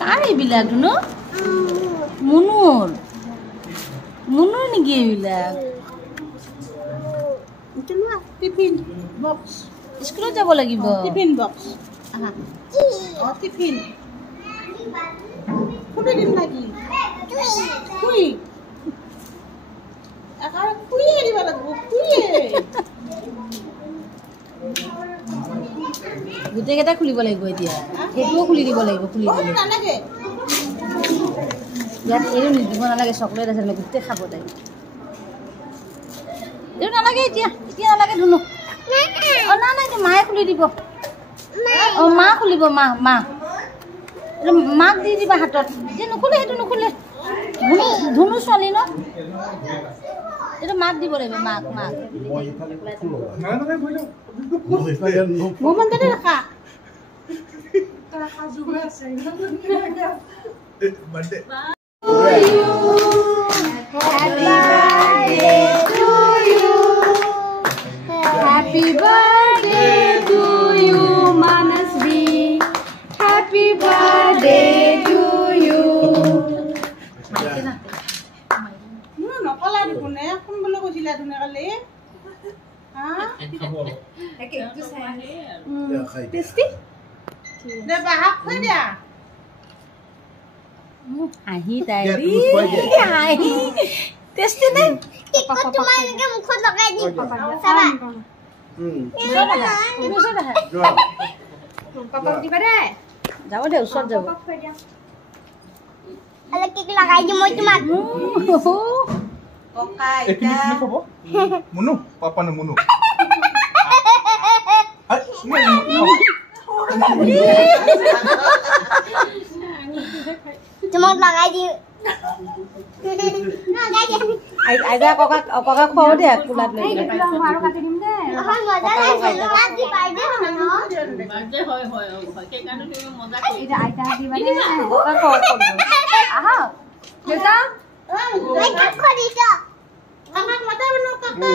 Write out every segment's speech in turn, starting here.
কাৰ এইবিলাক ন মুনুৰ মুনুৰ নেকি এইবিলাক টিফিন বক্স স্কুলত যাব লাগিব টিফিন বক্স টিফিন খুলি দিম নাকি খুলি একেবাৰে খুলিয়ে দিব লাগিব খুলিয়ে গোটেইকেইটা খুলিব লাগিব এতিয়া সেইটোও খুলি দিব লাগিব খুলি দিলে নালাগে ইয়াত এইটো নিদিব নালাগে চকলেট আছে গোটেই খাব তাই এইটো নালাগে এতিয়া এতিয়া নালাগে ধুনু অঁ নাই নাই মায়ে খুলি দিব অঁ মা খুলিব মা মা এইটো মাক দি দিবা হাতত যে নুখুলে সেইটো নুখুলে ধুনু ধুনু ছোৱালী ন এইটো মাক দিব লাগিব মাক মাক মোৰ মনতে ৰাখা Happy birthday to you, Manasvi. Happy birthday to you. নকলা দেখোনে কোন বোলে কৈছিলা তুমি কালি টেষ্টি দে বাহাক থৈ দিয়া হাঁহি তাই হাঁহি টেষ্টি নে তোমালোকে মুখত লগাই দিম চাবা পাপাক দিবা দে যাব দে ওচৰত যাব অলপ কেক লগাই দিম মই তোমাক ককা Ini apa? Munu, papa nu munu. তোমাক লগাই দিম লগাই দিম আইতা ককা ককা খোৱাও দে কোলাত লৈ আৰু কাটি দিম দে হয় মজা লাগিছে আজি বাৰ্থডে হয় ন বাৰ্থডে হয় হয় কেক আনো তুমি মজা এটা আইতা দিবা দে ককা খোৱাও আহা বেটা মই কেক খৰিছ আমাক মাতা বনো কাকা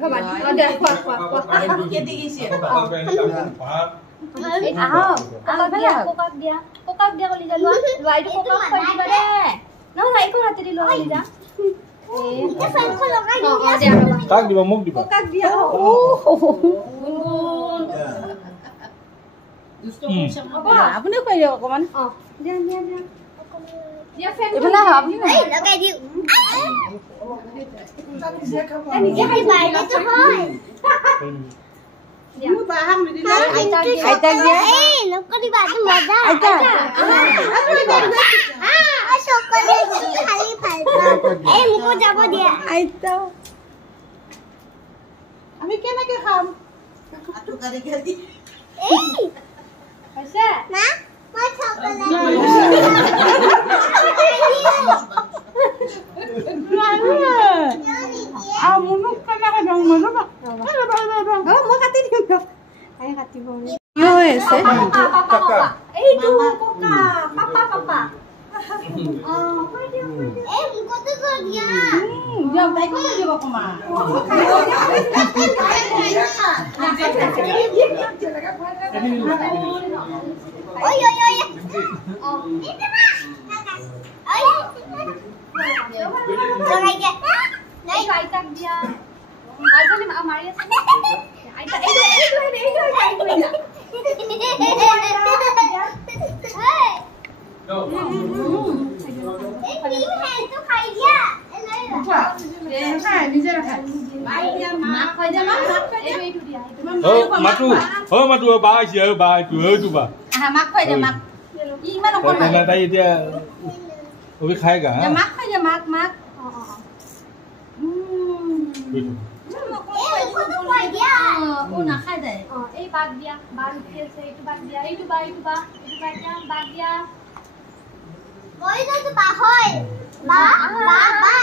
হবা দে খোৱা খোৱা কে দি গিছে আহা কোকাক দিয়া কলি যা লইটো কোকাক খৰি দিবা দে নহয় একো হাতে দি লৈ যা এ ফেনখন লগাই দিয়া Kak di bawah di bawah. কোকাক দিয়া আপুনি খুৱাই দিয়ক অকণমান অ দিয়া দিয়া দিয়া দিয়া ফেন এইফালে আহক আপুনি এই লগাই দিও নিজে খাই বাইরে তো হয় মোৰ বাহাক নিদিলে আইতাক দিয়ে এই নকৰি বাদ মজা আইতা আ চকলেট খালি ভাল এই মুকো যাব দিয়া আইতা আমি কেনেকে খাম আটু গাড়ি গাড়ি এই হৈছে না মই চকলেট মুনুক কেনেকে দিওঁ মনো মই কাটি দিম আই কাটিব কি হৈ আছে এইটো কোকা পাপা পাপা এই মুকটো কৰি দিয়া দিয়ক তাইকো লৈ দিব অকণমান oi oi oi ini mah oi jangan ya naik aitak dia aja nih amari aitak itu Matu ba sih ba tu tu ba. মাক খুৱাই দে মাক ইমান অকণমান Nah tadi dia ubi khai cả. মাক খুৱাই দে মাক মাক নাখাই দে এই বাদ দিয়া বাল উঠি আছে এইটো বাদ দিয়া এইটো বাদ দিয়া বাদ দিয়া মই তো বা হয় বা বা বা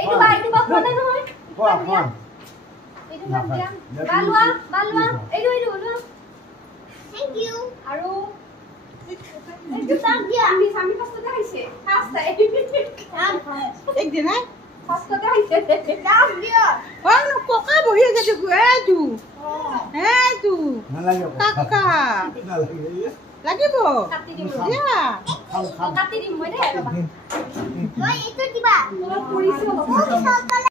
এইটো বা কোনে নহয় Wah. এইটো বাদ দিয়া বালুৱা এইটো লোৱা থ্যাংক ইউ আৰু এইটো তাক দিয়া আমি পাঁচটা খাইছে পাঁচটা একদিন কষ্টতে হৈছে দাম দিয় ককা বহি আছে দেখো এইটো কাকা লাগিব কাটি দিম দিয়া কাটি দিম মই দে ৰবা মই এইটো দিবা মই পুৰিছো